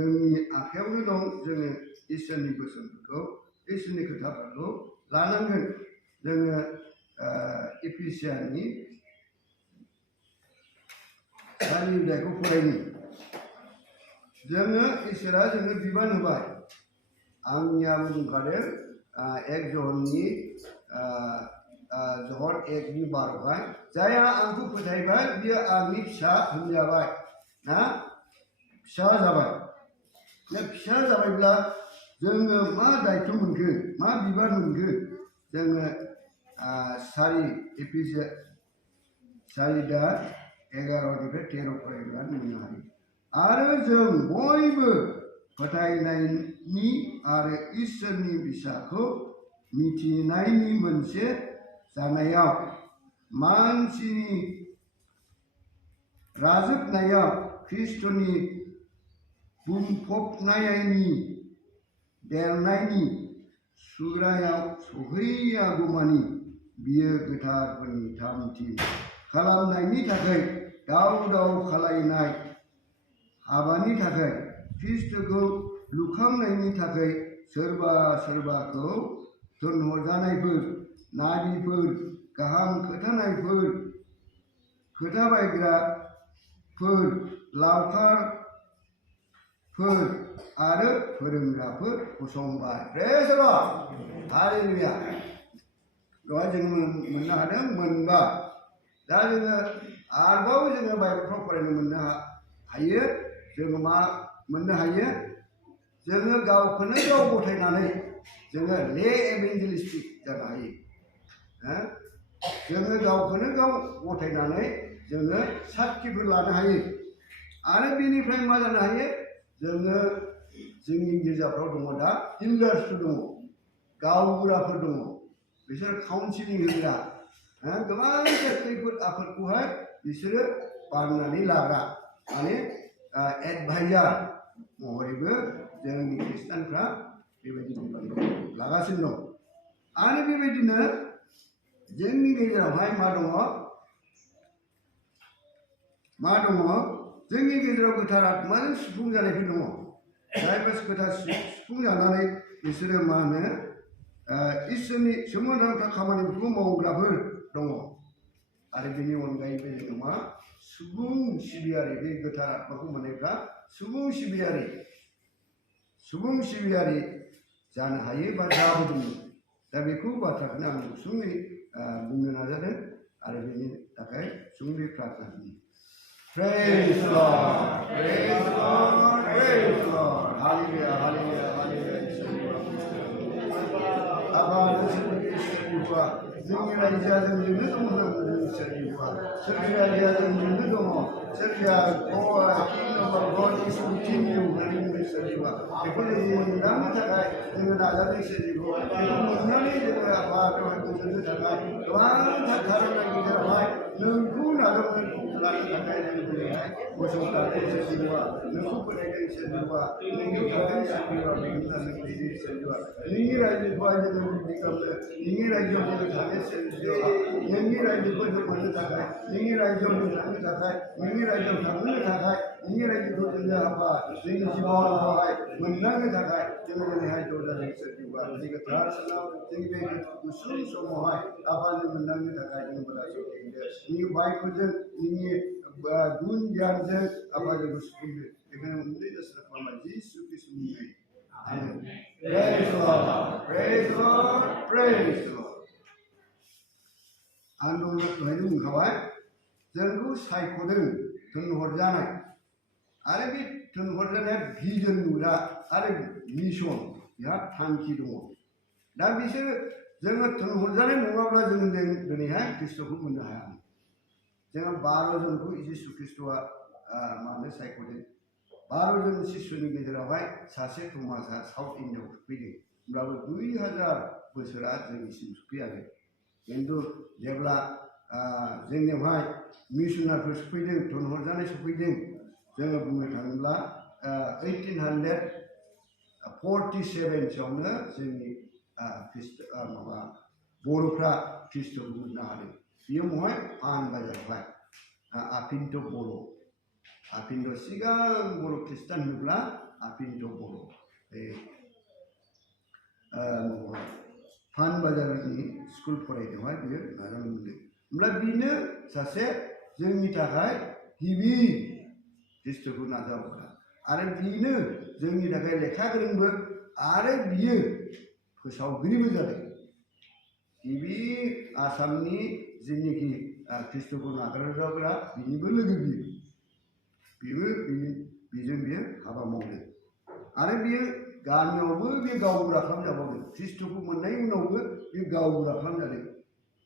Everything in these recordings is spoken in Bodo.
जोंनि आखायावनो दं जोङो इसोरनि बोसोनफोरखौ इसोरनि खोथाफोरखौ लानांगोन जोङो एफिसियानि 4 बिलाइखौ फरायनि जोङो इसोरा जोंनो बिबान होबाय आंनियाबो बुंखादों 1 जहननि जहन 1नि 12 जायहा आंखौ फोथायबाय बियो आंनि फिसा होनजाबाय ना फिसा जाबाय दा फिसा जाबायब्ला जोङो मा दायित्व मोनखो मा बिबान मोनखो जोङो 4 एफिसियान 4:11-13 फरायब्ला नुनो हायो आरो जों बयबो फोथायनायनि आरो इसोरनि बिसाखौ मिथिनायनि मोनसे जानायाव मानसिनि राजोबनायाव ख्रिस्ट'नि बुंफबनायनि देरनायनि सुग्रायाव सहैयागौमानि बियो गोथारफोरनि थामथि खालामनायनि थाखाय दाव खालायनाय हाबानि थाखाय ख्रिस्ट'खौ लुखांनायनि थाखाय सोरबा सोरबाखौ दोनहरजानायफोर नाबिफोर गाहाम खोथानायफोर खोथा बायग्राफोर लावखारफोर आरो फोरोंग्राफोर फसंबाय प्रेज द लर्ड हालेलुया दहाय जों मोननो हादों मोनबा दा जोङो आरोबाव जोङो बाइबेलफ्राव फरायनो मोननो हायो जोङो मा मोननो हायो जोङो गावखौनो गाव गथायनानै जोङो ले एभेन्जेलिस्टिक जानो हायो जोङो गावखौनो गाव गथायनानै जोङो साखिफोर लानो हायो आरो बेनिफ्राय मा जानो हायो जोङो जोंनि गिर्जाफ्राव दङ दा इल्डार्सफोर दङ गावबुराफोर दङ बिसोर काउन्सिलिं होग्रा गोबां खैफोद आफोदखौहाय बिसोरो बाननानै लाग्रा माने एडभाइजार महरैबो जोंनि खृष्टानफ्रा बेबायदि बिबानखौ लागासिनो दं आरो बेबायदिनो जोंनि गेजेरावहाय मा दङ जोंनि गेजेराव गोथार आत्माजों सुफुं जानायफोर दङ जायफोर गोथार सुफुं जानानै बिसोरो मा होनो इसोरनि सोमोनांथाव खामानिफोरखौ मावग्राफोर दङ आरो बेनि अनगायैबो जोङो मा सुबुं सिबियारि बे गोथार आत्माखौ मोननायफ्रा सुबुं सिबियारि जानो हायो बा जाबोदोंमोन दा बेखौ बाथ्राखौनो आं गुसुङै बुंनो नाजादों आरो बेनि थाखाय सुंद'यै प्रार्थना Praise the Lord, praise the Lord, praise the Lord. Hallelujah, hallelujah, hallelujah. Abba, जोंनि रायजोआ जोंजोंनो दङ जोंनि सोरजिगिरिया सोरनि रायजोआ जोंजोंनो दङ सोरजिया kingdom of God is within U होननानै बुंनो सोरजिगिरिया बेखौ जों मोनदांनो थाखाय जोङो नाजादों सोरजिगिरिखौ बेखौ मोननानै जोङो आफाखौहाय गोजोननो थाखाय गोबांथार खारननि गेजेरावहाय नोंखौ नाजावनो लानो थाखाय जों दिनैहाय गसंथानाय सोरजिगिरिया नोंखौ फोथायदों सोरजिगिरिया नोंनि थाखाय सोरजिगिरिया बेखौनो नोंनि सोरजिगिरिया नोंनि रायजोखौहाय जोङो बिदि खालामनो नोंनि रायजोआव जोङो थानो सोरजिगिरिया नोंनि रायजोखौ जों मोननो थाखाय नोंनि रायजोआव जों थांनो थाखाय नोंनि रायजोआव थांनो थाखाय नोंनि रायजोखौ जोङो आफा जोंनि जिबनावहाय मोनलांनो थाखाय जोङो दिनैहाय ज' जादों सोरजिगिरिया बे गोथार सानाव जोंनि बे गुसुं समावहाय आफाजों मोनलांनो थाखाय जों बेलासियाव फैदों नोंनि बाइकफोरजों नोंनि गुन गियानजों आफाजों सुफुंदो बेखायनो उन्दै दर्शन खालामबाय जिसु ख्रिस्ट'नि मुङै आमेन Praise the Lord, praise the Lord, praise the Lord. आं दहायनो बुंखाबाय जोंखौ सायख'दों थिनहरजानाय आरो बे थिनहरजानाय भिजन नुग्रा आरो मिशन बेहा थांखि दङ दा बिसोरो जोङो थिनहरजानाय नङाब्ला जोङो दिनैहाय ख्रिस्ट'खौ मोननो हायामोन जोङो 12 जनखौ जिसु ख्रिस्ट'आ मानो सायख'दों 12 जन शिष्यनि गेजेरावहाय सासे थमासआ साउथ इन्डियाआव फैदों होमब्लाबो 2000 बोसोरा जोंनिसिम सफैयाखै खिन्थु जेब्ला जोंनियावहाय मिशनारिफोर सफैदों थिनहरजानाय सफैदों जोङो बुंनो थाङोब्ला 1847 जोंनि बर'फ्रा ख्रिस्ट'खौ मोननो हादों बेयो महाय पान बाजारावहाय आफिन्थ बर' आफिन्द' सिगां बर' खृष्टान होनोब्ला आफिन्द' बर' पानबाजारनि स्कुल फरायनायावहाय बियो नाजानो मोनदों। होमब्ला बिनो सासे जोंनि थाखाय गिबि खृष्टखौ नाजावग्रा आरो बिनो जोंनि थाखाय लेखा गोरोंबो आरो बियो फोसावगिरिबो जादों। गिबि आसामनि जेनोखि खृष्टखौ नाजावग्रा बिनिबो लोगो बेजों बियो हाबा मावदों आरो बियो गामियावबो बे गावबुरा खालामजाबावदों। खृष्टखौ मोननायनि उनावबो बे गावबुरा खालामजादों।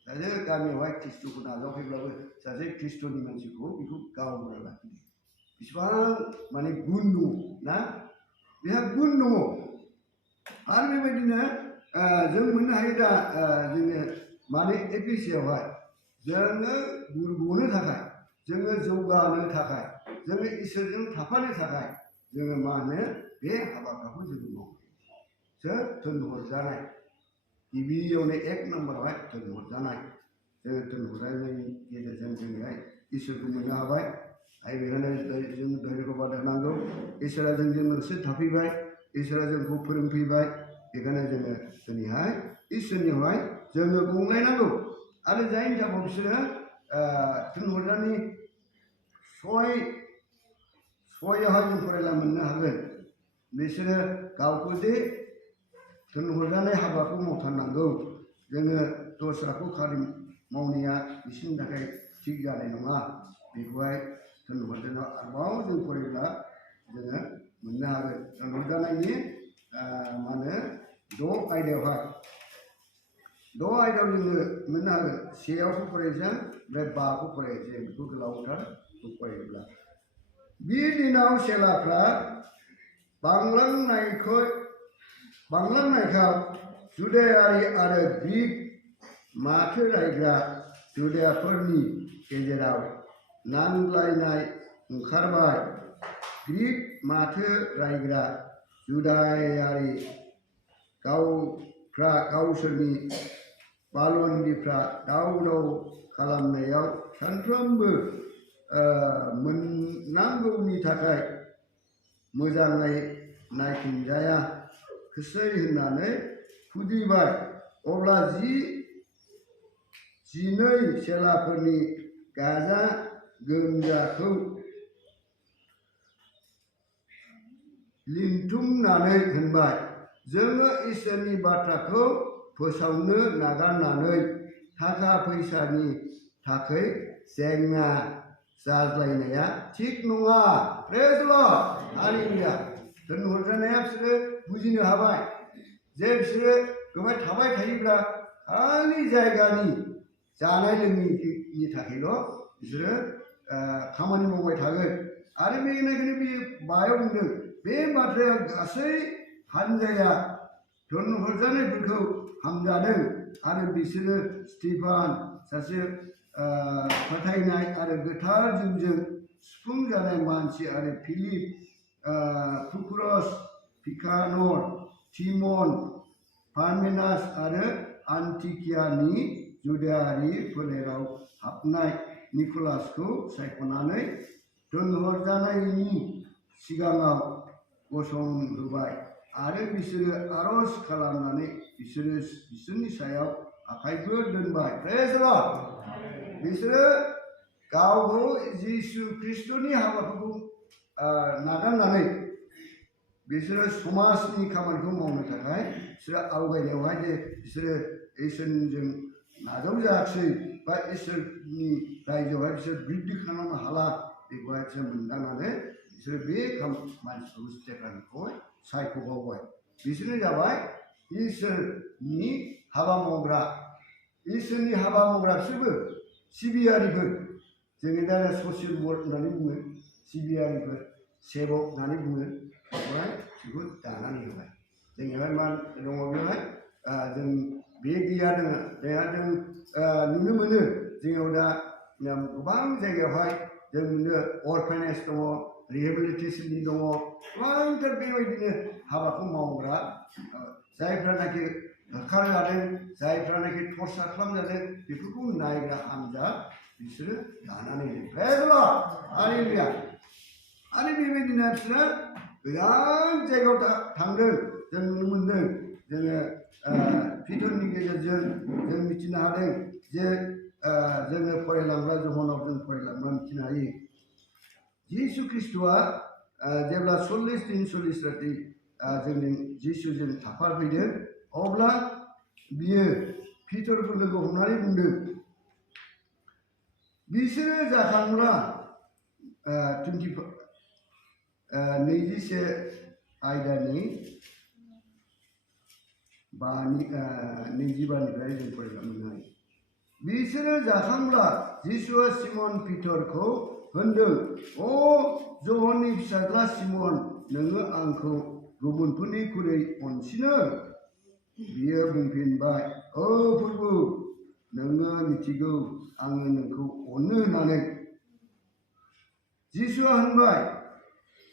सासे गामियावहाय खृष्टखौ नाजावाखैब्लाबो सासे खृष्टनि मानसिखौ बेखौ गावबुरा लाखिदों। बेसेबां माने गुन दङ ना, बेहा गुन दङ। आरो बेबायदिनो जों मोननो हायो दा जोङो माने एपिसियावहाय जोङो दुरगनो थाखाय, जोङो जौगानो थाखाय, जोङो इसोरजों थाफानो थाखाय जोङो मा होनो बे हाबाफोरखौ जोङो मावो। सोर थिनहरजानाय, गिबियावनो एक नाम्बारावहाय थिनहरजानाय। जोङो थिनहरजानायनि गेजेरजों जोङोहाय इसोरखौ मोननो हाबाय। आरो बेखायनो जों धैर्यखौ बादायनांगौ। इसोरा जोंजों लोगोसे थाफैबाय, इसोरा जोंखौ फोरोंफैबाय। बेखायनो जोङो दिनैहाय इसोरनियावहाय जोङो गंग्लायनांगौ। आरो जायनि थाखाय बिसोरो थिनहरजानायनि सयआवहाय जों फरायला मोननो हागोन। बिसोरो गावखौ दे थिनहरजानाय हाबाखौ मावथारनांगौ, जोङो दस्राखौ खारि मावनाया बिसोरनि थाखाय थिग जानाय नङा। बेखौहाय थिनहरजानायाव आरोबाव जों फरायब्ला जोङो मोननो हागोन। थिनहरजानायनि मा होनो 6 आयदायावहाय 6 आयदायाव जोङो मोननो हागोन। 1आव फरायनोसै, ओमफ्राय 5खौ फरायनोसै। बेखौ गोलावथार फरायोब्ला बे दिनाव चेलाफ्रा बांलांनायखाय जुदायारि आरो ग्रीक माथो रायग्रा जुदायाफोरनि गेजेराव नांज्लायनाय ओंखारबाय। ग्रीक माथो रायग्रा जुदायारि गावसोरनि बालन्दीफ्रा दाव खालामनायाव सानफ्रोमबो मोननांगौनि थाखाय मोजाङै नायफिनजाया खिसै होननानै खुदिबाय। अब्ला 12 चेलाफोरनि गाजा गोमजाखौ लिंथुमनानै होनबाय, जोङो इसोरनि बाथ्राखौ फोसावनो नागारनानै थाखा फैसानि थाखाय जेंना जाज्लायनाया थिक नङा। प्रेज द लर्ड, हालेलुया। थिनहरजानाया बिसोरो बुजिनो हाबाय जे बिसोरो बेवहाय थाबाय थायोब्ला खालि जायगानि जानाय लोंनायनि थाखायल' बिसोरो खामानि मावबाय थागोन। आरो बेनिखायनो बे बायाव बुंदों, बे बाथ्राया गासै हानजाया थिनहरजानायफोरखौ हामजादों। आरो बिसोरो स्टिफान, सासे फोथायनाय आरो गोथार जिउजों सुफुंजानाय मानसि, आरो फिलिप, प्रुखोरुस, निकानर, तिमन, पारमेनास आरो आन्तिकियानि जुदायारि फोलेराव हाबनाय निकलासखौ सायख'नानै थिनहरजानायनि सिगाङाव गसंहोबाय। आरो बिसोरो आरज खालामनानै बिसोरनि सायाव आखाइफोर दोनबाय। प्रेज द लर्ड। बिसोरो गावखौ जिसु ख्रिस्ट'नि हाबाफोरखौ नागारनानै बिसोरो समाजनि खामानिखौ मावनो थाखाय बिसोरो आवगायनायावहाय जे बिसोरो इसोरजों नाजावजायाखिसै बा इसोरनि रायजोआवहाय बिसोर बृद्धि खालामनो हाला, बेखौहाय बिसोर मोनदांनानै बिसोरो बे मानसिफोरखौ स्टेफानखौहाय सायख'बावबाय। बिसोरनो जाबाय इसोरनि हाबा मावग्रा। इसोरनि हाबा मावग्रा बिसोरबो सिबियारिफोर। जोङो दा ससियेल वर्क होननानै बुङो, सिबियारिफोर, सेबक होननानै बुङो। बेखौहाय बेखौ दानानै होबाय। जोंनियावहाय मा दङ बेवहाय जों बे गैया दङ। जों नुनो मोनो जोंनियाव दा गोबां जायगायावहाय जों मोनो अरफेनेज दङ, रिहेबिलिटेसननि दङ, गोबांथार बेबायदिनो हाबाखौ मावग्रा जायफ्रानाखि होखारजादों, जायफ्रानाखि टर्चार खालामजादों, बेफोरखौ नायग्रा हान्जा बिसोरो दानानै होयो। प्रेज द लर्ड, हालेलुया। आरो बेबायदिनो बिसोरो गोजान जायगायाव थांदों जों नुनो मोन्दों जोङो पिटरनि गेजेरजों जों मिथिनो हादों जे जोङो फरायलांब्ला जहनाव जों फरायलांब्ला मिथिनो हायो जिसु ख्रिस्ट'आ जेब्ला 40 दिन 40 राति जोंनि जिसुजों थाफाफैदों अब्ला बियो पिटरखौ लोगो हमनानै बुंदों बिसोरो जाखांब्ला 21 आयदानि 25निफ्राय जों फरायलांनो हायो बिसोरो जाखांब्ला जिसुआ सिमन पिटरखौ होनदों अ जहननि फिसाज्ला सिमन नोङो आंखौ गुबुनफोरनिख्रुइ अनसिनो बियो बुंफिनबाय औ प्रभु नोङो मिथिगौ आङो नोंखौ अनो होननानै जिसुआ होनबाय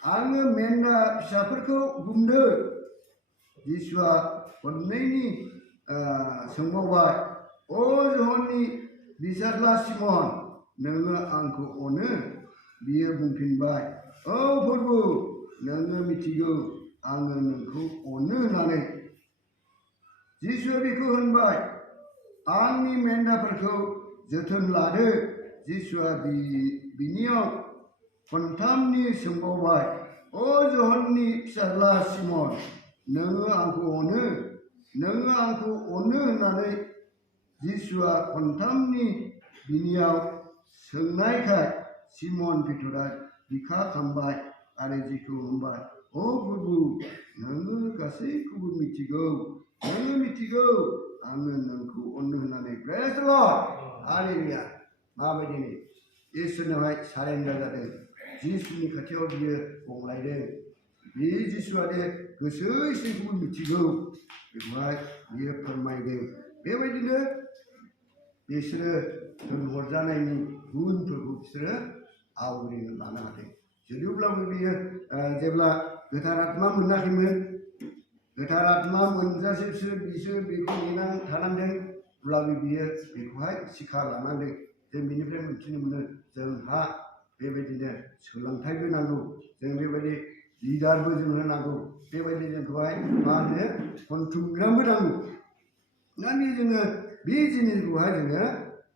आङो मेन्दा फिसाफोरखौ बुंदो जिसुआ खननैनि सोंबावबाय अ जहननि फिसाज्ला सिमन नोङो आंखौ अनो बियो बुंफिनबाय औ प्रभु नोङो मिथिगौ आङो नोंखौ अनो होननानै जिसुआ बेखौ होनबाय आंनि मेन्दाफोरखौ जोथोन लादो जिसुआ बिनियाव खनथामनि सोंबावबाय अ जहननि फिसाज्ला सिमन नोङो आंखौ अनो होननानै जिसुआ खनथामनि बिनियाव सोंनायखाय सिमन पिटरा बिखा खामबाय आरो जिखौ होनबाय अ प्रभु नोङो गासैखौबो मिथिगौ आङो नोंखौ अनो होननानै प्रेज द लर्ड हालेलुया माबायदि इसोरनावहाय सारेन्डार जादों जिसुनि खाथियाव बियो गंलायदों बे जिसुआ दे गोसोखौबो मिथिगौ बेखौहाय बियो फोरमायदों बेबायदिनो बिसोरो हरजानायनि गुनफोरखौ बिसोरो आवग्रिनो लानो हादों जुदिब्लाबो बियो जेब्ला गोथार आत्मा मोनाखैमोन गोथार आत्मा मोनजासे बिसोर बेखौ नेनानै थानांदों अब्लाबो बियो बेखौहाय सिखा लानांदों जों बेनिफ्राय मिथिनो मोनो जोंहा बेबायदिनो सोलोंथाइबो नांगौ जों बेबायदि लिडारबो जों होनांगौ बेबायदि जोंखौहाय मा होनो खनथुमग्राबो नांगौ दा जोङो बे जिनिसखौहाय जोङो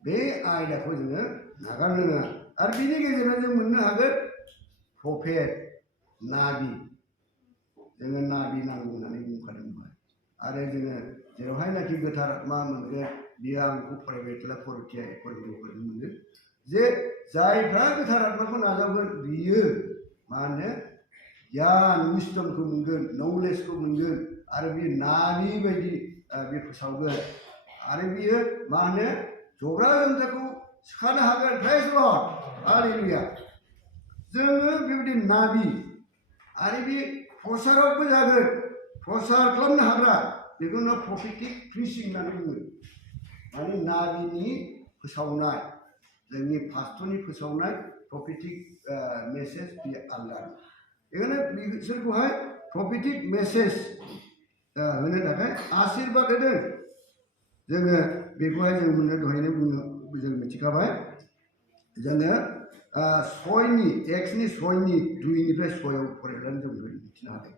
बे आयदाखौ जोङो नागारनो नाङा आरो बिनि गेजेराव जों मोननो हागोन प्रफेट नाबि जोङो नाबि नांगौ होननानै बुंखादोंमोन आरो जोङो जेरावहायनाखि गोथार आत्मा मोनगोन बियो आंखौ फरायबाय थाला फरायगिरिफोर मोनगोन जे जायफ्रा गोथार आत्माखौ नाजावगोन बियो मा होनो गियान विस्डमखौ मोनगोन नलेजखौ मोनगोन आरो बियो नाबि बायदि बे फोसावगोन आरो बियो मा होनो जब्रा जोंथाखौ सिखानो हागोन प्रेज द लर्ड हालेलुया जोङो बेबायदि नाबि आरो बे प्रसारावबो जागोन प्रसार खालामनो हाग्रा बेखौनो प्रफेटिक प्रिचिं होननानै बुङो माने नाबिनि फोसावनाय जोंनि पास्टरनि फोसावनाय प्रफेटिक मेसेज बेयो आलादा बेखायनो बिसोरखौहाय प्रफेटिक मेसेज होनो थाखाय आशीर्बाद होदों जोङो बेखौहाय जों मोननो दहायनो जों मिथिखाबाय जोङो एक्सनि 6:2निफ्राय 6आव फरायब्लानो जों मिथिनो हादों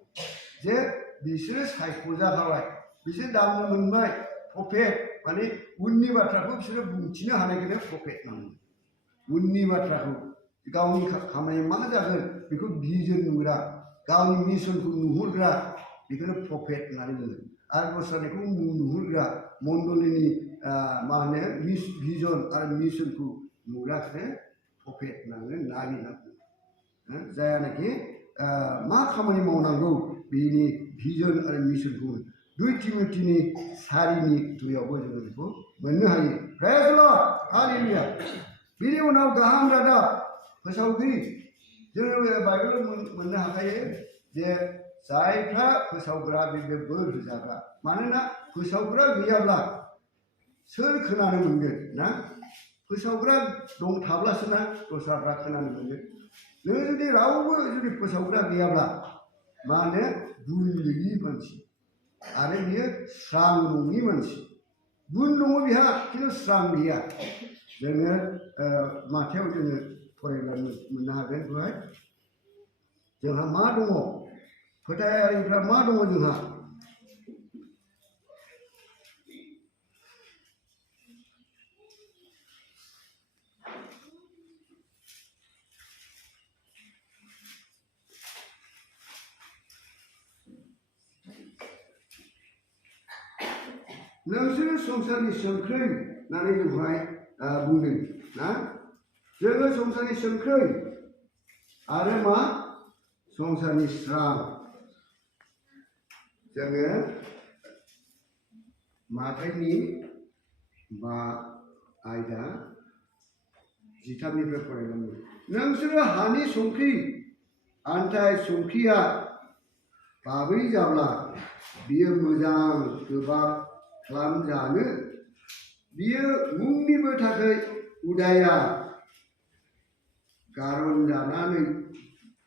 जे बिसोरो सायख'जाखाबाय बिसोर दामनो मोनबाय प्रफेट माने उननि बाथ्राखौ बिसोरो बुंथिनो हानायखौनो प्रफेट नांगौ उननि बाथ्राखौ गावनि खामानिया मा जागोन बेखौ भिजन नुग्रा गावनि मिशनखौ नुहुरग्रा बेखौनो प्रफेट होननानै बुङो आरो दस्रानिखौ नुहुरग्रा मण्डलिनि मा होनो भिजन आरो मिशनखौ नुग्राखौनो प्रफेट होननांगोन नाबि होननांगोन जायानाखि मा खामानि मावनांगौ बेनि भिजन आरो मिशनखौ 2 तिमथिनि 4:2आवबो जोङो बेखौ मोननो हायो प्रेज द लर्ड हालेलुया बिनि उनाव गाहाम रादाब फोसावगिरि जोङो बाइबेलाव मोननो हाखायो जे जायफ्रा फोसावग्रा बे बोर होजाग्रा मानोना फोसावग्रा गैयाब्ला सोर खोनानो मोनगोन ना फोसावग्रा थाब्लासो ना दस्राफ्रा खोनानो मोनगोन नों जुदि रावबो जुदि फोसावग्रा गैयाब्ला मा होनो गुन गैयि मानसि आरो बियो स्रां नङि मानसि गुन दङ बिहा खिन्थु स्रां गैया जोङो माथायाव जोङो फरायब्ला मोननो हागोन बेवहाय जोंहा मा दङ फोथायारिफ्रा मा दङ जोंहा नोंसोर संसारनि संख्रै होननानै जोंहाय बुंदों ना जोङो संसारनि संख्रै आरो मा संसारनि स्रां जोङो माथाइनि बा आयदा 13निफ्राय फरायलांदों नोंसोरो हानि संख्रि आन्थाय संख्रिया बाबै जाब्ला बियो मोजां गोबाब खालामजानो बियो मुंनिबो थाखाय उदाया गारन जानानै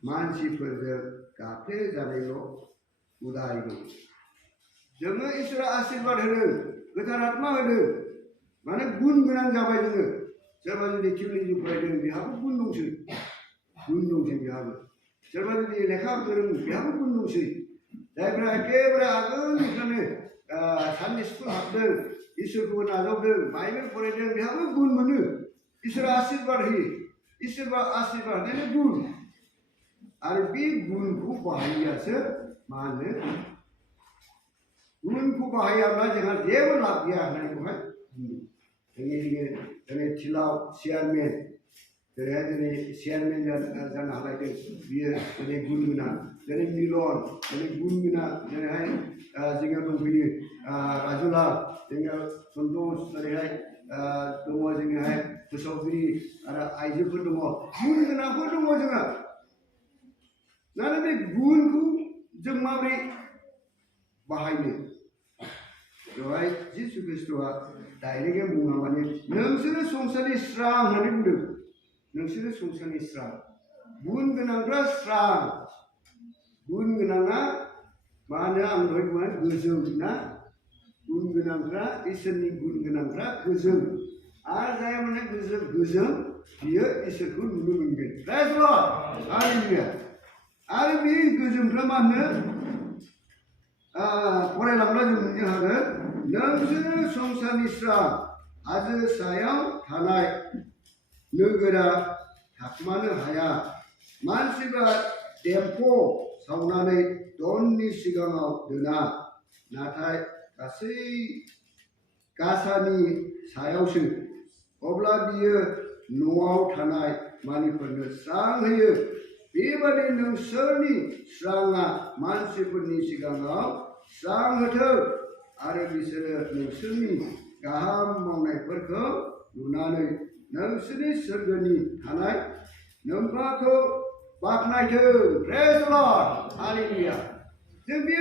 मानसिफोरजों गाफ्ले जानायल' उदायगौ जोङो इसोरा आशीर्बाद होदों गोथार आत्मा होदों माने गुन गोनां जाबाय जोङो सोरबा जुदि थिउल'जि फरायदों बेहाबो गुन दंसै बेहाबो सोरबा जुदि लेखा गोरों बेहाबो गुन दंसै जायफ्रा एखेबारे आगोलनिफ्रायनो सानडे स्कुल हाबदों इसोरखौ नाजावदों बाइबेल फरायदों बेहाबो गुन मोनो इसोरा आशीर्बाद होयो इसोरा आशीर्बाद होनायनि गुन आरो बे गुनखौ बाहायियासो मा होनो गुनखौ बाहायाब्ला जोंहा जेबो लाब गैया होननानैखौहाय बुंदों दिनै थिलाव चेयारमेन जेरैहाय दिनै चेयारमेन जानो हालायदों बियो दिनै गुन गोनां दिनै मिलन दिनै गुन गोनां जेरैहाय जोंनियाव दंफैयो राजुलाल जोंनियाव सन्तोष जेरैहाय दङ जोंनिहाय फोसावगिरि आरो आइजोफोर दङ गुन गोनांफोर दङ जोंहा नाथाय बे गुनखौ जों माबोरै बाहायनो बेवहाय जिसु ख्रिस्ट'आ डाइरेक्टै बुङा माने नोंसोरो संसारनि स्रां होननानै बुंदों नोंसोरो संसारनि स्रां गुन गोनांफ्रा स्रां गुन गोनाङा मा होनो आं दहाय बुंनाय गोजों ना गुन गोनांफ्रा इसोरनि गुन गोनांफ्रा गोजों आरो जाय माने गोजों बियो इसोरखौ नुनो मोनगोन प्रेज लर्ड हालेलुया आरो बे गोजोंफ्रा मा होनो फरायलांब्ला जों मोननो हागोन नोंसोरो संसारनि स्रां हाजो सायाव थानाय नोगोरा थाखुमानो हाया मानसिफ्रा एम्फौ सावनानै दननि सिगाङाव दोना नाथाय गासानि सायावसो अब्ला बियो न'आव थानाय मानसिफोरनो स्रां होयो बेबादि नोंसोरनि स्रांआ मानसिफोरनि सिगाङाव स्रां होथों आरो बिसोरो नोंसोरनि गाहाम मावनायफोरखौ नुनानै नोंसोरनि सोरगोनि थानाय नोम्फाखौ बाख्नायथों प्रेज लर्ड हालेलुया जों बे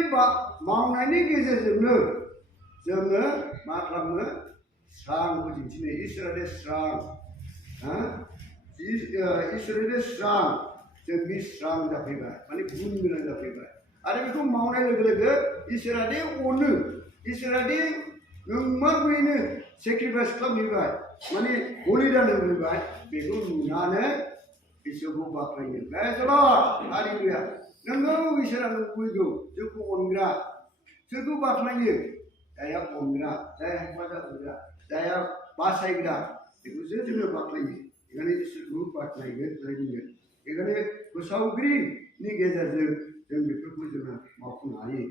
मावनायनि गेजेरजोंनो जोङो मा खालामो स्रांखौ दिन्थिनो इसोरानो स्रां इसोरानो स्रां जों बे स्रां जाफैबाय माने गुन गोनां जाफैबाय आरो बेखौ मावनाय लोगो लोगो इसोरादि अनो इसोरादि नंमारगैनो सेक्रिफाइस खालामहैबाय माने बलिदान होफैबाय बेखौ नुनानै इसोरखौ बाख्नायो प्रेज लर्ड हालेलुया नोंगौ इसोरा नंगौ जोंखौ अनग्रा जोंखौ बाख्नायो जायहा अनग्रा जायहा हेफाजाब होग्रा जायहा बासायग्रा बेखौसो जोङो बाख्नायो बेखायनो इसोरखौ बाख्नायगोन होननानै बुंगोन बेखायनो फोसावगिरिनि गेजेरजों जों बेफोरखौ जोङो मावफुंनो हायो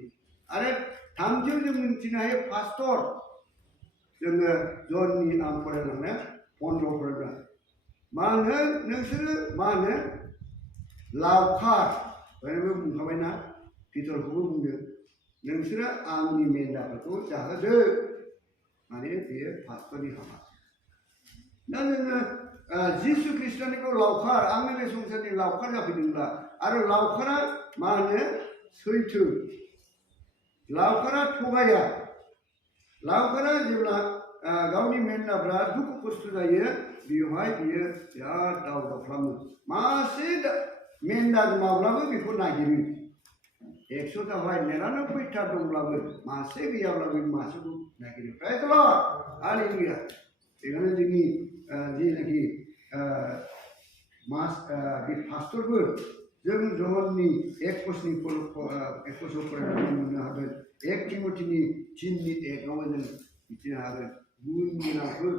आरो थामथियाव जों मिन्थिनो हायो पास्टर जोङो जननि नाम फरायलांनाया 15 फरायब्ला मा होनो नोंसोरो मा होनो लावखार ओरैबो बुंखाबायना पितरखौबो बुंदों नोंसोरो आंनि मेन्दाफोरखौ जाहोदो माने बेयो पास्टरनि हाबा दा जोङो जिसु ख्रिस्ट'निखौ लावखार आंनि बे संसारनि लावखार जाफैदोंब्ला आरो लावखारा मा होनो सैथो लावखारा थगाया लावखारा जेब्ला गावनि मेन्दाफ्रा दुखु खस्थ' जायो बेवहाय बियो बिराद दाव दाव खालामो मासे मेन्दा माब्लाबो बेखौ नागिरो 100टा बाय 99टा दंब्लाबो मासे गैयाब्लाबो मासेखौ नागिरो प्रेज लर्ड हालेलुया बेखायनो जोंनि जेनाखि बे पास्टरफोर जों जहननि 1 पस्टखौ फरायनानै मोननो हागोन 1 तिमथिनि 3नि 1आव जों मिथिनो हागोन गुन गोनांफोर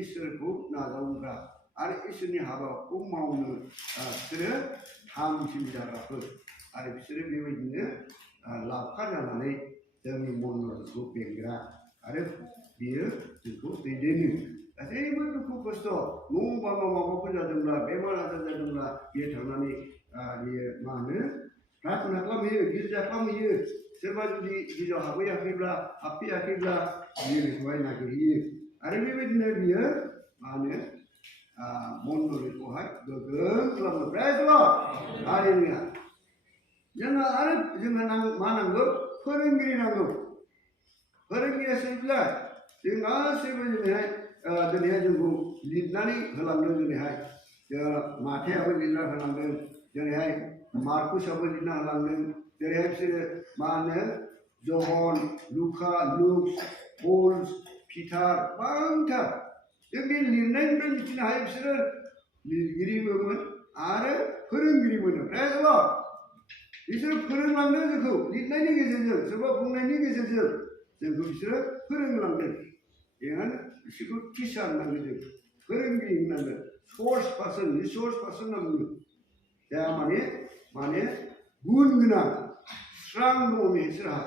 इसोरखौ नाजावग्रा आरो इसोरनि हाबाखौ मावनो बिसोरो थामथिम जाग्राफोर आरो बिसोरो बेबायदिनो लावखार जानानै जोंनि मन'रखौ बेंग्रा आरो बियो जोंखौ दैदेनो गासैबो दुखु खस्थ' न' बाङाव माबाफोर जादोंब्ला बेमार आजार जादोंब्ला बियो थांनानै बियो मा होनो प्रार्थना खालामहैयो गिर्जा खालामहैयो सोरबा जुदि गिर्जायाव हाबफैयाखैब्ला बियो बेखौहाय नागिरहैयो आरो बेबायदिनो बियो मा होनो मन'रखौहाय गोग्गोम खालामो प्रेज द लर्ड हालेलुया जोङो आरो मा नांगौ फोरोंगिरि नांगौ फोरोंगिरिया सोरब्ला जों गासैबो दिनैहाय जोंखौ लिरनानै होलांदों दिनैहाय माथायाबो लिरना होलांदों दिनैहाय मार्कुसाबो लिरना होलांदों दिनैहाय बिसोरो मा होनो जहन लुका लुक पल पिटार गोबांथार जों बे लिरनायनिफ्राय मिथिनो हायो बिसोरो लिरगिरिबोमोन आरो फोरोंगिरिबोमोन प्रेज द लर्ड बिसोरो फोरोंलांदों जोंखौ लिरनायनि गेजेरजों सोरबा बुंनायनि गेजेरजों जोंखौ बिसोरो फोरोंलांदों बेखायनो बिसोरखौ टिचार होननांगोन जों फोरोंगिरि होननांगोन रिसर्स पार्सन होनना बुङो दा माने गुन गोनां स्रां दङ बिसोरहा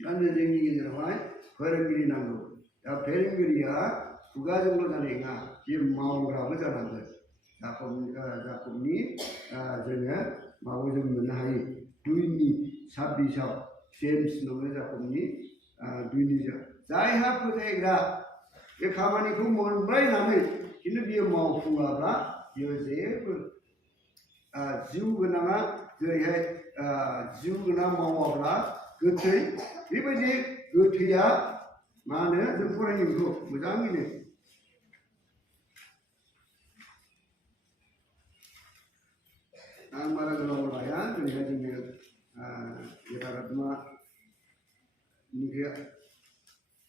दा जोंनि गेजेरावहाय फोरोंगिरि नांगौ दा फोरोंगिरिया खुगाजोंल' जानाय नङा बे मावग्राबो जानांगोन जाकबनि जोङो माबायाव जों मोननो हायो 2:26 जेम्स नङा जाकबनि 2:26 जायहा फोथायग्रा बे खामानिखौ मोनबाय होननानै खिन्थु बियो मावफुङाब्ला बियो जेबो जिउ गोनाङा जेरैहाय जिउ गोनां मावाब्ला गोथै बेबायदि गोथैया मा होनो जों फरायनो बेखौ मोजाङैनो आं बारा गोलाव लाया दिनैहाय जोङो गेटार आत्मानिफ्राय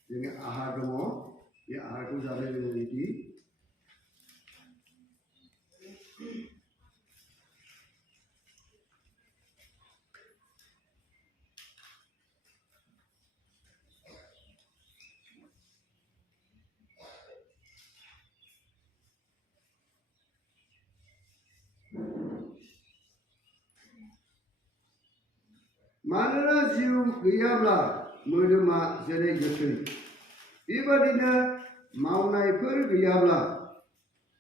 जोङो आहार दङ बे आहारखौ जानाय जोङो बिदि मानोना जिउ गैयाब्ला मोदोमा जेरै गोथै बेबादिनो मावनायफोर गैयाब्ला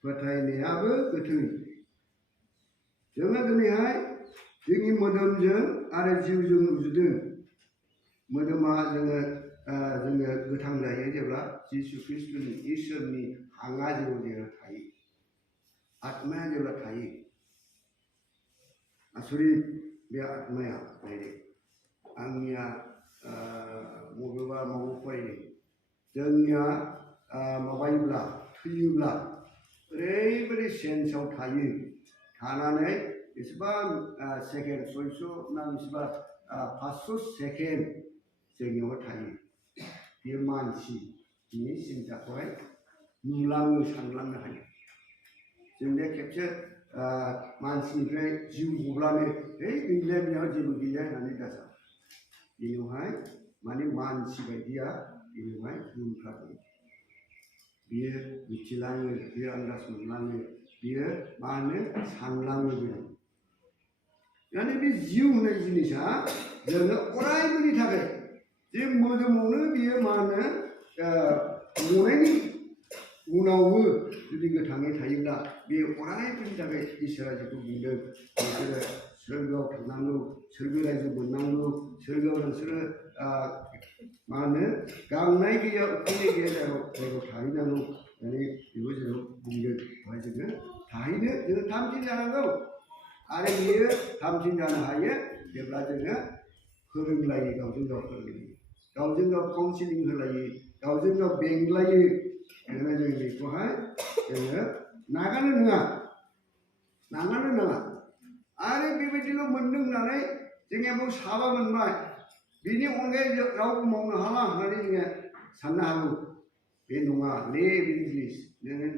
फोथायनायाबो गोथै जोङो दिनैहाय जोंनि मोदोमजों आरो जिउजों रुजुदों मोदोमा जोङो गोथां जायो जेब्ला जिसु ख्रिस्ट'नि इसोरनि हाङा जेब्ला थायो आत्माया जेब्ला थायो आसरित बे आत्माया आंनिया बबेबा माबायाव फरायदों जोंनिया माबायोब्ला थैयोब्ला ओरैबायदि सेन्सआव थायो थानानै बेसेबां सेकेन्ड 600 ना बेसेबा 500 सेकेन्ड जोंनियाव थायो बे मानसिनि सिन्ताखौहाय नुलाङो सानलांनो हायो जों बे खेबसे मानसिनिफ्राय जिउ गब्लानो गैला बेयाव जेबो गैया होननानै दासा बेयावहाय माने मानसि बायदिया बेयावहाय गुनफ्रा दं बियो मिथिलाङो बियो आन्दाज मोनलाङो बियो मा होनो सानलाङो बेयो माने बे जिउ होननाय जिनिसा जोङो अरायबोनि थाखाय जे मोदोमावनो बियो मा होनो गनायनि उनावबो जुदि गोथाङै थायोब्ला बे अरायबोनि थाखाय इसोरा जेखौ बुंदों बिसोरो सोरगोआव थांनांगौ सोरगो रायजो मोननांगौ सोरगोआव नोंसोरो मा होनो गांनाय गैया उखैनाय गैया जायगायाव थाहैनांगौ होननानै बेखौ जोङो बुंदों बेवहाय जोङो थाहैनो जोङो थामथिम जानांगौ आरो बियो थामथिम जानो हायो जेब्ला जोङो फोरोंलायो गावजों गाव फोरोंलायो गावजों गाव काउन्सिलिं होलायो गावजों गाव बेंलायो ओंखायनो जों बेखौहाय जोङो नागारनो नाङा आरो बेबायदिल' मोनदों होननानै जोंनिया बेयाव साबा मोनबाय बिनि अनगायै रावबो मावनो हाला होननानै जोङो साननो हागौ बे नङा ले बिनि जिनिस नोङो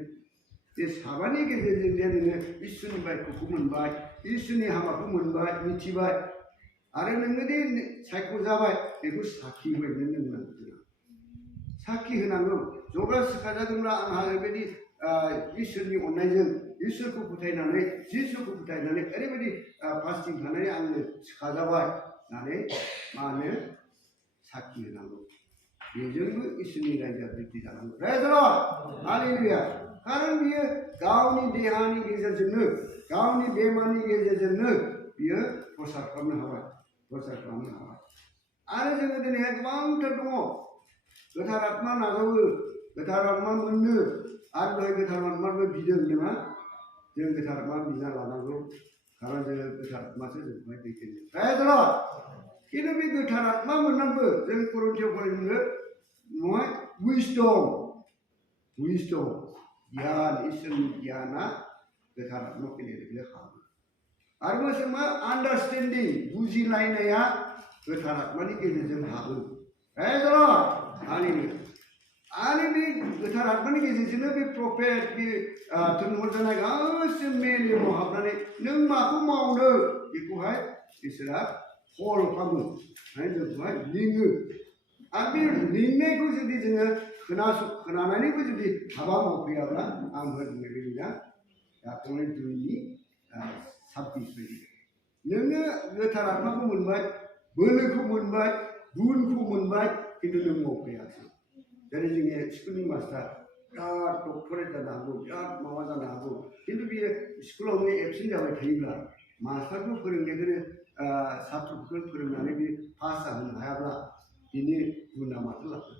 बे साबानि गेजेरजों जे नोङो इसोरनि बायख'खौ मोनबाय इसोरनि हाबाखौ मोनबाय मिथिबाय आरो नोङोदि सायख'जाबाय बेखौ साखि होनो नांगौ साखि होनांगौ जगा सिखाजादोंब्ला आंहा ओरैबायदि इसोरनि अननायजों इसोरखौ फोथायनानै जिसुखौ फोथायनानै ओरैबायदि फास्टिं थानानै आङो सिखाजाबाय होननानै मा होनो साखि होनांगौ बेजोंबो इसोरनि रायजोआ बृद्धि जानांगौ प्रेज द लर्ड हालेलुया खारन बियो गावनि देहानि गेजेरजोंनो गावनि बेमारनि गेजेरजोंनो बियो प्रसार खालामनो हाबाय आरो जोङो दिनैहाय गोबांथार दङ गोथार आत्मा नाजावो गोथार आत्मा मोननो आरो दहाय गोथार आत्माबो बिदों नङा जों गोथार आत्मा बिना लानांगौ खारन जोङो गोथार आत्मासो जोंखौहाय दैदेनो प्रेज द लर्ड खिन्थु बे गोथार आत्मा मोननांगौ जों करिन्थियाव फरायनो नङा उइसडम गियान इसोरनि गियाना गोथार आत्मा फैनाय लोगो हाबो आरो मोनसे मा आन्डारस्टेन्डिं बुजिलायनाया गोथार आत्मानि गेजेरजों हाबो प्रेज द लर्ड हालेलुया आरो बे गोथार आत्मानि गेजेरजोंनो बे प्रफेट बे थुनहरजानाय गासैबो मेलेमाव हाबनानै नों माखौ मावनो बेखौहाय इसोरा कल खालामो जोंखौहाय लिङो आरो बे लिंनायखौ जुदि जोङो खोनानानैबो जुदि हाबा मावफैयाब्ला आं होननाय बायदिना दाखौनो 2:26 बायदि नोङो गोथार आत्माखौ मोनबाय बोलोखौ मोनबाय गुनखौ मोनबाय खिन्थु नों मावफैयासै जेरै जोंनि स्कुलनि मास्टार बिराद डक्टरेट जानो हागौ बिराद माबा जानो हागौ खिन्थु बियो स्कुलावनो एबसेन्ट जाबाय थायोब्ला मास्टारखौ फोरोंनायखौनो सात्रफोरखौ फोरोंनानै बे पास जाहोनो हायाब्ला बिनि गुना माथो लाखो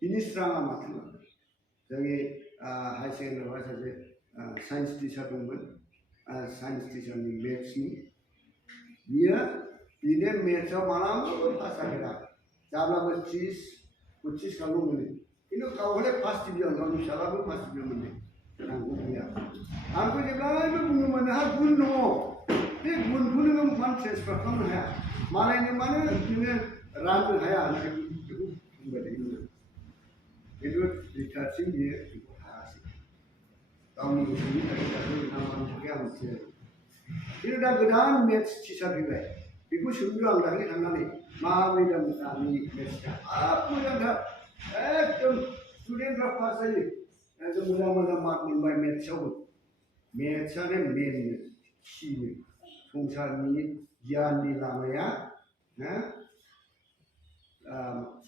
बिनि स्राङा माथो लाखो जोंनि हाई सेकेन्डारियावहाय सासे साइन्स टिचार दंमोन साइन्स टिचारनि मेथ्सनि बियो मेथ्सआव मालाबाबो पास जाफेरा जाब्लाबो 30-25 गाहामल' मोनो खिन्थु गावहाय फार्स्ट डिभिजन गावनि फिसालाबो फार्स्ट डिभिजन मोनदों नांगौ गैया आंखौ जेब्लायबो बुङोमोन नोंहा गुन दङ बे गुनखौ नोङो मान ट्रेन्सफार खालामनो हाया मालायनो मानो नोङो राननो हाया होननानै बेखौ बुंबाय थायोमोन खिन्थु रिटार्डसिम बियो बेखौ हायासै गावनि गोसोनि थाखाय ना मानि थाखाय आं मिथिया खिन्थु दा गोदान मेथ्स टिचार फैबाय बेखौ सोंदों आं दाखालि थांनानै माबोरै जादों दानि मेथ्सआ हाब मोजांथार एकदम स्टुडेन्टफ्रा पास जायो एकदम मोजां मार्क मोनबाय मेथ्सआवबो मेथ्सआनो मेननो खिनो संसारनि गियाननि लामाया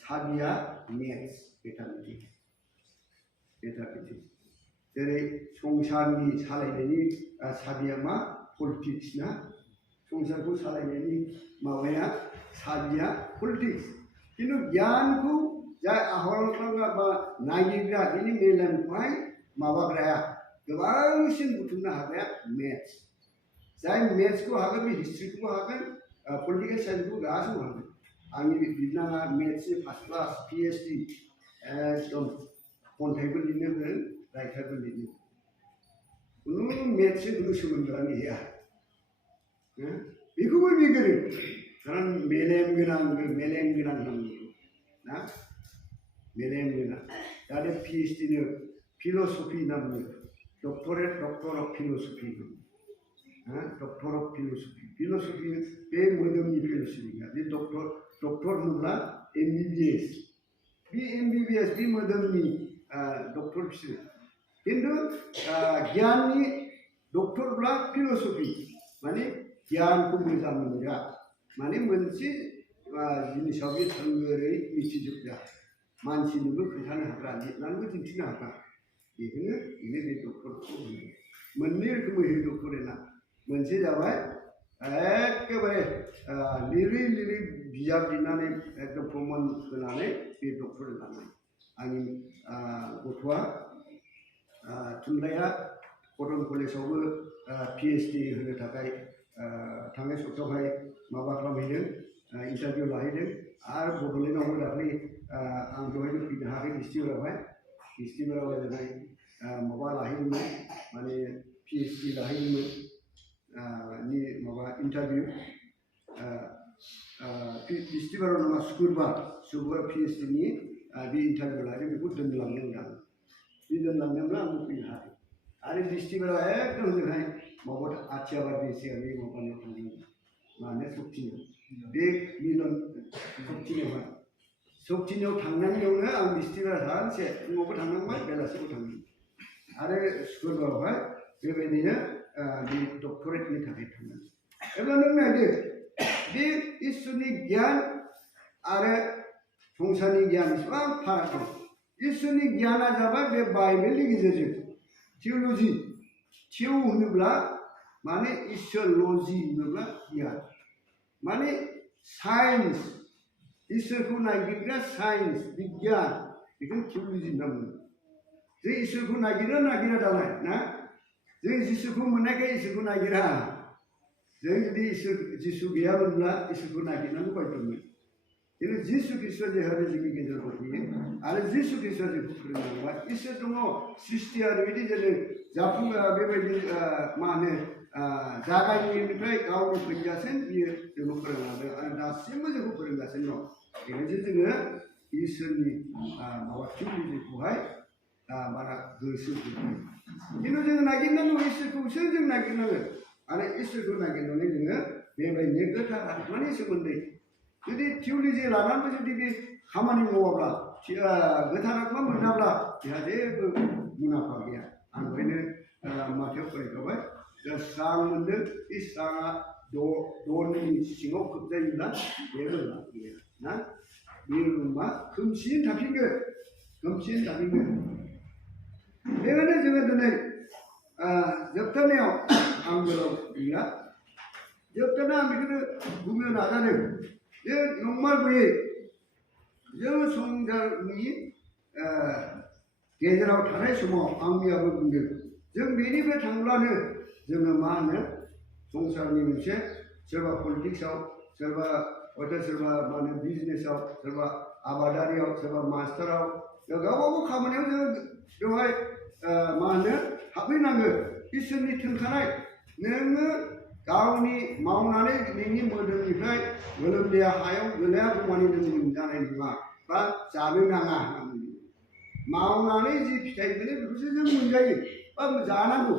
साबिया मेथ्स मेथामेटिक्स जेरै संसारनि सालायनायनि साबिया मा पलिटिक्स ना संसारखौ सालायनायनि माबाया साबिया पलिटिक्स खिन्थु गियानखौ जाय आहरन खालामग्रा बा नागिरग्रा बिनि मेलेमखौहाय माबाग्राया गोबांसिन बुथुमनो हाग्राया मेथ्स जाय मेथ्सखौ हागोन बे हिस्ट्रिखौबो हागोन पलिटिकेल साइन्सखौ गासैबो हागोन आंनि बिनाङा मेथ्सनि फार्स्ट क्लास PhD एकदम खन्थाइबो लिरनो गोरों रायथाइबो लिरनो खुनु मेथ्सजों खुनु सोमोन्दोआनो गैया बेखौबो बे गोरों खारन मेलेम गोनां नांगौ ना मेलेम गोनां दा बे PhD नो फिल'सफि नामनो doctor of philosophy doctor of philosophy बे मोदोमनि फिल'सफि नङा बे डक्टर होनोब्ला MBBS बे MBBS बे मोदोमनि डक्टर बिसोरो खिन्थु गियाननि डक्टरब्ला फिल'सफि माने गियानखौ मोजां मोनग्रा माने मोनसे जिनिसाव बे थोंगोरै मिथिजोबग्रा मानसिनोबो खोन्थानो हाग्रा लिरनानैबो दिन्थिनो हाग्रा बेखौनो बे डक्टरखौ होनो मोननै रोखोमै होयो डक्टरेटआ मोनसे जाबाय एखेबारे लिरै बिजाब लिरनानै एकदम प्रमान होनानै बे डक्टरेट लानाय आंनि गथ'आ थुनलाइया कटन कलेजावबो PhD होनो थाखाय थांनाय सप्तायावहाय माबा खालामहैदों इन्टारभिउ लाहैदों आरो बड'लेण्डआवबो दाख्लै आं दहायनो फैनो हायाखै डिस्ट्रिक्टआव ओजोंहाय माबा लाहैदोंमोन माने PhD लाहैदोंमोन माबा इन्टारभिउ डिस्ट्रिक्टआव नङा शुक्रबार PhD नि बे इन्टारभिउ लाहैदों बेखौ दोनलांदों आं बे दोनलांदोंब्ला आंबो फैनो हायाखै आरो डिस्ट्रिक्टआव एकदम ओजोंहाय माबा आथियाबाद सिगांनि माबानियाव थांदोंमोन माने सक्तिनियाव बे मिलन सक्तिनियाव थांनायावनो आं बिस्थिबार सानसे फुङावबो थांनांबाय बेलासियावबो थांदों आरो सुक्रुबारावहाय बेबायदिनो बे डक्टरेटनि थाखाय थांदों एब्ला नों नायदो बे इसोरनि गियान आरो संसारनि गियान बेसेबां फाराग दं इसोरनि गियाना जाबाय बे बाइबेलनि गेजेरजों थिय'ल'जि थिय' होनोब्ला माने इसोर लजि होनोब्ला गियान माने साइन्स इसोरखौ नागिरग्रा साइन्स बिगियान बेखौनो थिय'ल'जि होनना बुङो जों इसोरखौ नागिरा दालाय ना जों जिसुखौ मोननायखाय इसोरखौ नागिरा जों जुदि जिसु गैयामोनब्ला इसोरखौ नागिरनांगौ बायदोंमोन खिन्थु जिसु ख्रीष्टआ जोंहा जोंनि गेजेराव फैयो आरो जिसु ख्रीष्टआ जोंखौ फोरोंलांबाय इसोर दङ सृष्टिया ओरैबायदि जादों जाफुङा बेबायदि मा होनो जागायनायनिफ्राय गावनि फैजासिम बियो जोंखौ फोरोंलांदों आरो दासिमबो जोंखौ फोरोंगासिनो दं बेखायनो जोङो इसोरनि माबा थिय'ल'जिखौहाय बारा गोसो होयो खिन्थु जोङो नागिरनांगौ इसोरखौसो जों नागिरनांगोन आरो इसोरखौ नागिरनानै जोङो बेबायदिनो गोथार आत्मानि सोमोन्दै जुदि थिय'ल'जि लानानैबो जुदि बे खामानि मावाब्ला गोथार आत्मा मोनाब्ला बेहा जेबो मुलाम्फा गैया आं बेखायनो माथायाव फरायखाबाय स्रां मोनदों बे स्राङा दरनि सिङाव खोबजायोब्ला जेबो लाब गैया ना बे रुमा खोमसियैनो थाफिनगोन बेखायनो जोङो दिनै जोबथारनायाव आं गोलाव गैया जोबथारनायाव आं बेखौनो बुंनो नाजादों जे नंमारगौयै जों संसारनि गेजेराव थानाय समाव आंनियाबो बुंदों जों बेनिफ्राय थांब्लानो जोङो मा होनो संसारनि मोनसे सोरबा पलिटिक्सआव सोरबा हयथ' सोरबा मा होनो बिजनेसाव सोरबा आबादारियाव सोरबा मास्टाराव गावबागाव खामानियाव जों बेवहाय मा होनो हाबहैनांगोन इसोरनि थिनखानाय नोङो गावनि मावनानै नोंनि मोदोमनिफ्राय गोलोमदैया हायाव गोलैयागौमानि नों मोनजानाय नङा बा जानो नाङा होनना बुङो मावनानै जि फिथाइ मोनो बेखौसो जों मोनजायो बा जानांगौ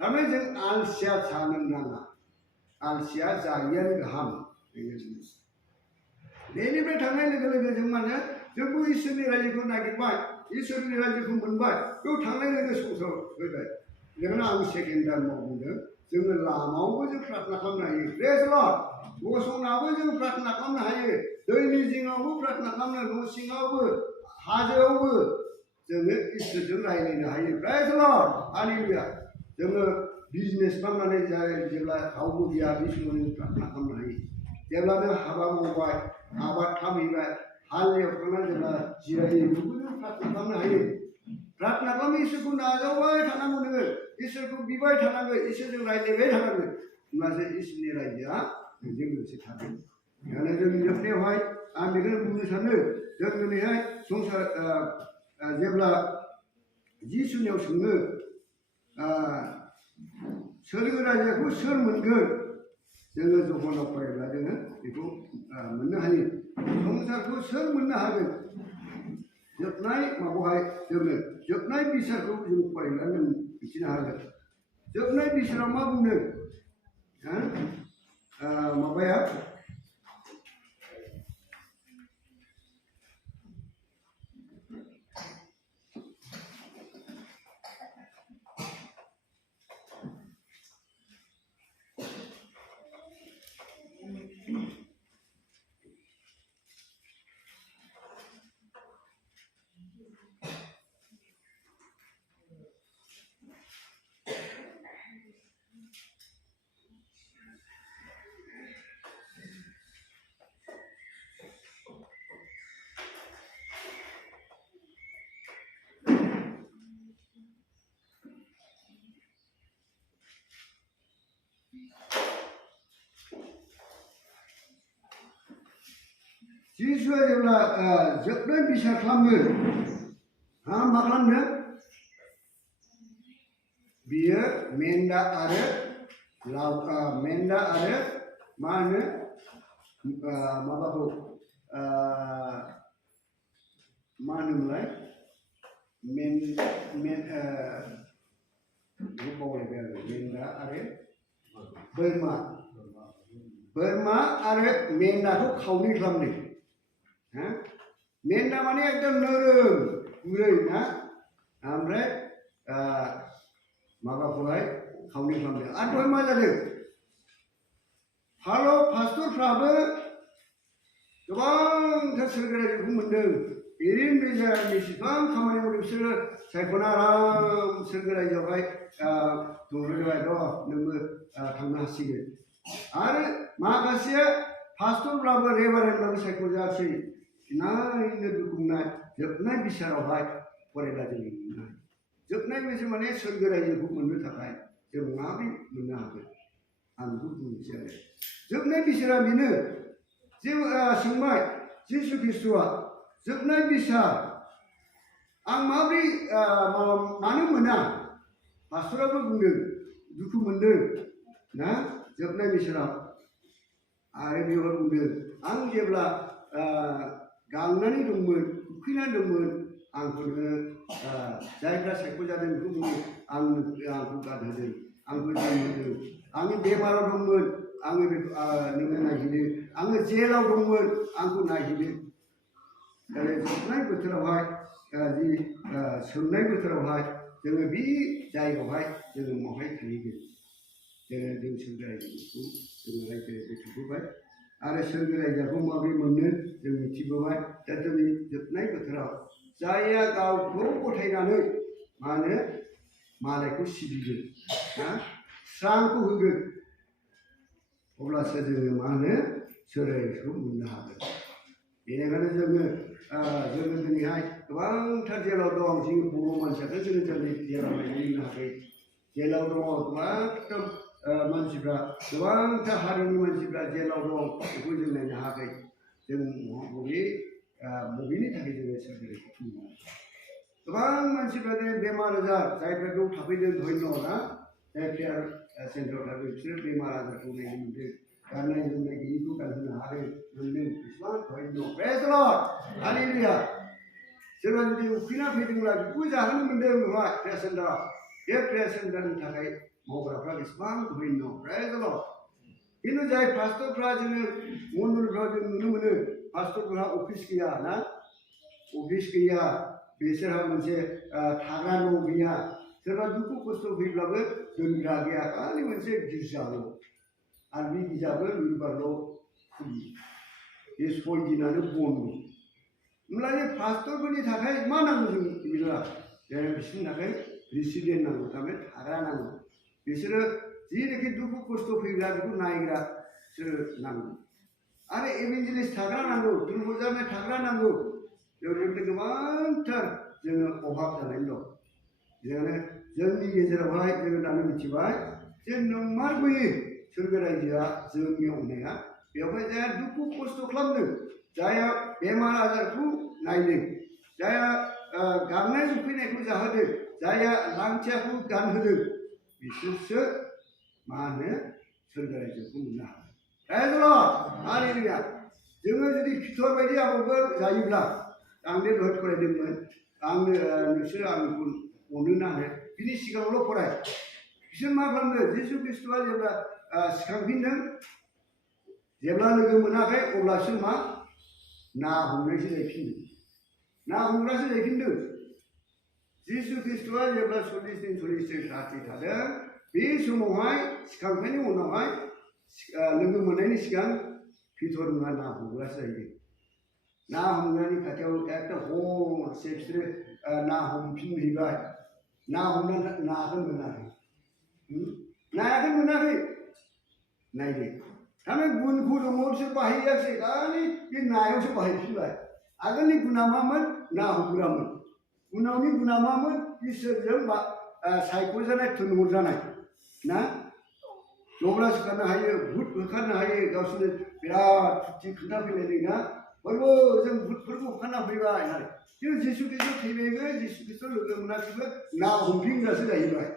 थारमाने जों आलसिया जानो नाङा आलसिया जायैयानो गाहाम बेनिफ्राय थांनाय लोगो लोगो जों माने जोंबो इसोरनि रायजोखौ नागिरबाय इसोरनि रायजोखौ मोनबाय बेयाव थांनाय लोगो संसाराव फैबाय बेखायनो आं सेकेन्ड टाइमाव बुंदों जोङो लामायावबो जों प्रार्थना खालामनो हायो प्रेज लर्ड गसंनाबो जों प्रार्थना खालामनो हायो दैनि जिङावबो प्रार्थना खालामनो न' सिङावबो हाजोआवबो जोङो इसोरजों रायज्लायनो हायो प्रेज लर्ड हालेलुया जोङो बिजनेस खालामनानै जेब्ला रावबो गैया बे समाव जों प्रार्थना खालामनो हायो जेब्ला नों हाबा मावबाय आबाद खालामहैबाय हाल एवखांनानै जेब्ला जिरायो बेखौ जों प्रार्थना खालामनो हायो प्रार्थना खालामनो इसोरखौ नाजावबाय थानांगौ नोङो इसोरखौ बिबाय थानांगौ इसोरजों रायज्लायबाय थानांगौ होमब्लासो इसोरनि रायजोआ नोंजों लोगोसे थागोन बेखायनो जोंनि जोबनायावहाय आं बेखौनो बुंनो सानो जों दिनैहाय संसार जेब्ला जिसुनियाव सोङो सोरगो रायजोखौ सोर मोनगोन जोङो जहनाव फरायब्ला जोङो बेखौ मोननो हायो संसारखौ सोर मोननो हागोन जोबनाय माबावहाय जोङो जोबनाय बिसारखौ जों फरायब्ला जों मिथिनो हागोन जोबनाय बिसाराव मा बुंदों माबाया जिसुआ जेब्ला जोबनाय बिसार खालामो मा खालामनो बियो मेन्दा आरो मा होनो माबाखौ मा होनोमोनलाय बेखौ बावलायबाय आरो मेन्दा आरो बोरमा बोरमा आरो मेन्दाखौ खावनै खालामदों हा मेन्दा माने एकदम नोरोम गुरै ना ओमफ्राय माबाखौहाय खावनै खालामदों आरो दहाय मा जादों फालो पास्टरफ्राबो गोबांथार सोरगोरायखौ मोन्दों एरैनो बेजा बेसेबां खामानि मावदों बिसोरो सायख'ना आराम सोरगोरायआवहाय दंहैबाय र' नोंबो थांनो हासिगोन आरो माखासेया पास्टरब्लाबो रेभारेन्डब्लाबो सायख'जायासै नायनो दुखु मोननाय जोबनाय बिसारावहाय फरायब्ला जों मोननो हायो जोबनाय बिसार माने सोरगोरायखौ मोननो थाखाय जों माबोरै मोननो हागोन आं बेखौ बुंनोसै आरो जोबनाय बिसारा बेनो जे सोंबाय जिसु ख्रिस्ट'आ जोबनाय बिसार आं माबोरै मानो मोना पास्टराबो बुंदों दुखु मोनदों ना जोबनाय बिसाराव आरो बेयाव बुंदों आं जेब्ला गांनानै दंमोन उखैनानै दंमोन आंखौनो जायफ्रा सायख'जादों बेखौ बुंदों आंखौ गानहोदों आंखौ जोमहोदों आंनि बेमाराव दंमोन आङो नोङो नायहैदों आङो जेलाव दंमोन आंखौ नायहैदों आरो जोबनाय बोथोरावहाय जि सोंनाय बोथोरावहाय जोङो बे जायगायावहाय जोङो महाय थाहैगोन जों सोरगोरायखौ जोङो रायजो थाबोबाय आरो सोरगोरायखौ माबोरै मोननो जों मिथिबोबाय दा जोंनि जोबनाय बोथोराव जायहा गावखौ गथायनानै मा होनो मालायखौ सिबिगोन ना स्रांखौ होगोन अब्लासो जोङो मा होनो सोरगोरायखौ मोननो हागोन बेनिखायनो जोङो दिनैहाय गोबांथार जेलाव दं जोंनि बर' मानसियाथ' जोङो दिनै जेलाव नायनो हायाखै जेलाव दङ गोबांथार मानसिफ्रा गोबांथार हारिनि मानसिफ्रा जेलाव दं बेखौ जों नायनो हायाखै जों बबेनि थाखाय जोङो सोरगोरायखौ मोना गोबां मानसिफ्रा बेमार आजार जायफ्रा बेयाव थाफैदों धन्य ना जायफ्रा सेन्टाराव थाफैदों बिसोरो बेमार आजारखौ नायनो मोनदों गाननाय जोमनाय गैयिखौ गानहोनो हादों मोनदों बेसेबां धन्य प्रेज द लर्ड हालेलुया सोरबा जुदि उखैना फैदोंब्ला बेखौ जाहोनो मोनदों बेवहाय प्रेयार सेन्टाराव बे प्रेयार सेन्टारनि थाखाय मावग्राफ्रा बेसेबां धन्य प्रेज द लर्ड खिन्थु जाय पास्टरफ्रा जोङो मन्दिरफ्राव जों नुनो मोनो पास्टरफ्रा अफिस गैया ना अफिस गैया बिसोरहा मोनसे थाग्रा न' गैया सोरबा दुखु खस्थ' फैब्लाबो दोनग्रा गैया खालि मोनसे गिर्जाल' आरो बे गिर्जाबो रबिबारल' खुलियो बे 6 दिनानो बन्द' होमब्ला बे पास्टरफोरनि थाखाय मा नांगौ जों बिदिब्ला बिसोरनि थाखाय रेसिडेन्ट नांगौ थारमाने थाग्रा नांगौ बिसोरो जिनोखि दुखु खस्थ' फैग्रा बेखौ नायग्रा बिसोरो नांगौ आरो इभान्जेलिस्ट थाग्रा नांगौ दुर्बजानाय थाग्रा नांगौ बेबायदिनो गोबांथार जोङो अभाब जानानै दं जोङो जोंनि गेजेरावहाय जोङो दानो मिथिबाय जे नंमारगौयै सोरगोरायजोआ जोंनि अननाया बेवहाय जायहा दुखु खस्थ' खालामदों जायहा बेमार आजारखौ नायदों जायहा गांनाय उखैनायखौ जाहोदों जायहा लांथियाखौ गानहोदों बिसोरसो मा होनो सोरगोरायजोखौ मोननो हागोन प्रेज द लर्ड हालेलुया जोङो जुदि फिथर बायदि आबौफोर जायोब्ला आं बे दहाय फरायदोंमोन नोंसोरो आंखौ अनो नाङो बिनि सिगाङावल' फराय बिसोर मा खालामदों जिसु ख्रिस्ट'आ जेब्ला सिखांफिनदों जेब्ला लोगो मोनाखै अब्लासो मा ना हमनायसो जाहैफिनदों ना हमग्रासो जाहैफिनदों जिसु ख्रिस्ट'आ जेब्ला 40 दिन 40 दिन थादों बे समावहाय सिखांनायनि उनावहाय लोगो मोननायनि सिगां फिथर मुङा ना हमग्रासो जाहैदों ना हमग्रानि खाथियाव एकदम हरसे बिसोरो ना हमफिनहैबाय ना हमना नाखौ मोनाखै नायाखौ मोनाखै नायदो थारमाने गुनखौ दङ बिसोर बाहायासै खालि बे नायावसो बाहायफिनबाय आगोलनि गुना मामोन ना हमग्रामोन उनावनि गुना मामोन इसोरजों सायख'जानाय थुनहरजानाय ना जब्रा सिखारनो हायो भुत होखारनो हायो गावसोरनो बिराद फुरथि खोन्थाफैलायदों ना बयबो जों भुतफोरखौ होखारना फैबाय होननानै खिन्थु जिसु ख्रिस्ट' थैबायबो जिसु ख्रिस्ट' लोगो मोनाखैबो ना हमफिनग्रासो जाहैबाय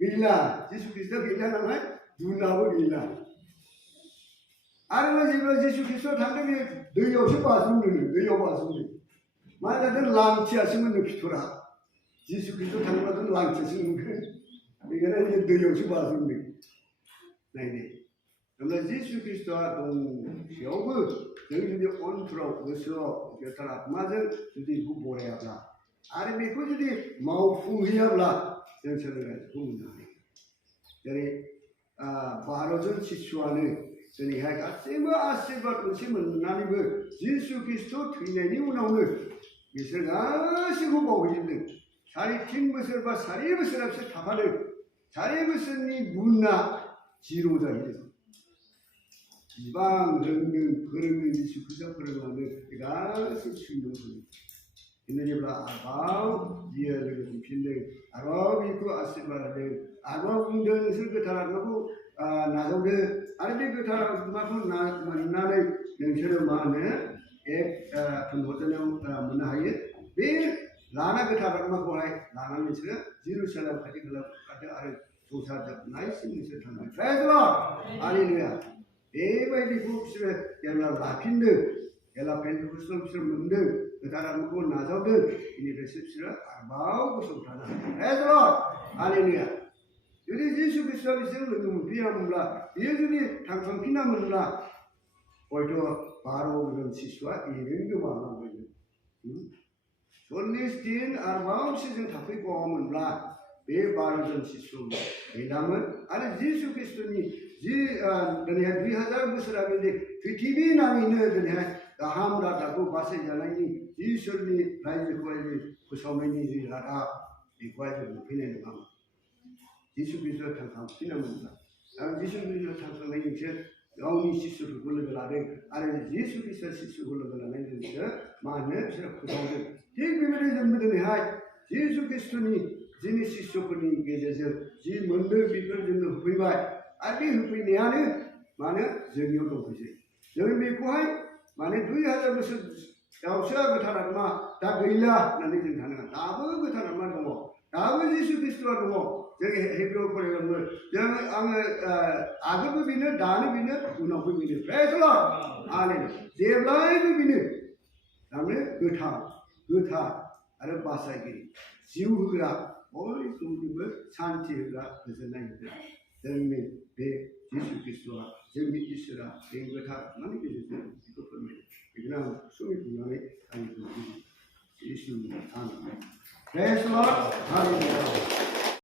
गैला जिसु ख्रिस्ट' गैला नालाय गुनाबो गैला आरो जेब्ला जिसु ख्रिस्ट' थांदों बे दैयावसो बाज्रुमदों दैयाव बाज्रुमदों मा जादों लांथियासो मोनो फिथरा जिसु ख्रिस्ट' थाङोब्लाथ' लांथियासो मोनगोन 이거는 더 연습하십니다. 네. 그러면 예수 그리스도와 동시하고 너희들이 온트로 어서 여타라 맞은 주디 후보래야라 아르미 그주디 마우풍이야라 전설을 부문하네. jadi 바로전 치수하는 저희 해가 세마 아세바 의심은 나님을 예수 그리스도 트이네니 우나오늘 미설가 시고 보고 있는 자리 팀 것을 봐 자리 것을 앞서 답하는 자리 것은 이 문나 지로자 이래서 이방 런는 그런는 예수 그리스도 그러는 그가 수치는 분 이는 이브라 아바우 이어를 빈데 아바우 그 아세바를 아바우 운전 설거 달아놓고 나도데 아르데 그 달아 맞고 나는 연설을 마네 에 분호전에 문화에 왜 라나 그 달아놓고 해 라나 미스가 제루살렘 가지 가지 아래 조사자 나이스 미스 탄다 그래서 할렐루야 에바이디 부스에 열라 라핀드 열라 펜트쿠스를 문드 그 달아놓고 나서든 이니 레셉스라 아바우 그 소타나 그래서 할렐루야 여기 예수 그리스도의 생을 비하물라 예수님 당선 피나물라 오히려 바로 그런 시수와 이런 게 많아 보이네. 솔리스틴 아르바움 시즌 답이 고문라 배 바로 전 시수 이담은 아니 예수 그리스도니 지 드냐 2000 그 TV 나미는 드냐 다함라다고 바세 잘라니 예수님 라이즈 코에지 그 소매니 라라 이 코에지 피내는 거 예수 그리스도 당상 피나문다. 예수 그리스도 당상에 이제 영이 시수를 불러들라래. 아래 예수 그리스도 시수 불러들라래. 이제 만에 제가 구성된 대비밀의 전부들이 하 예수 그리스도니 지니 시수분이 계셔서 지 먼저 비틀는 후이바 아비 후이니 안에 만에 정요도 보지. 여기 믿고 하이 만에 두이 하자 무슨 야우스가 그 타라마 다 그일라 나는 좀 가능한 다뭐 그 타라마 뭐 다뭐 예수 그리스도가 뭐 여기 헤브리어 거래는 여기 아그 비는 다는 비는 우나고 비는 그래서 아니 제블라이 비는 다음에 그타 아르 바사기 지우그라 어이 그분을 산티가 그래서 나이들 때문에 배 예수 그리스도와 재미 있으라 된거다 많이 계시죠 이거 보면 그냥 숨이 분명히 아니 예수님 아멘 그래서 할렐루야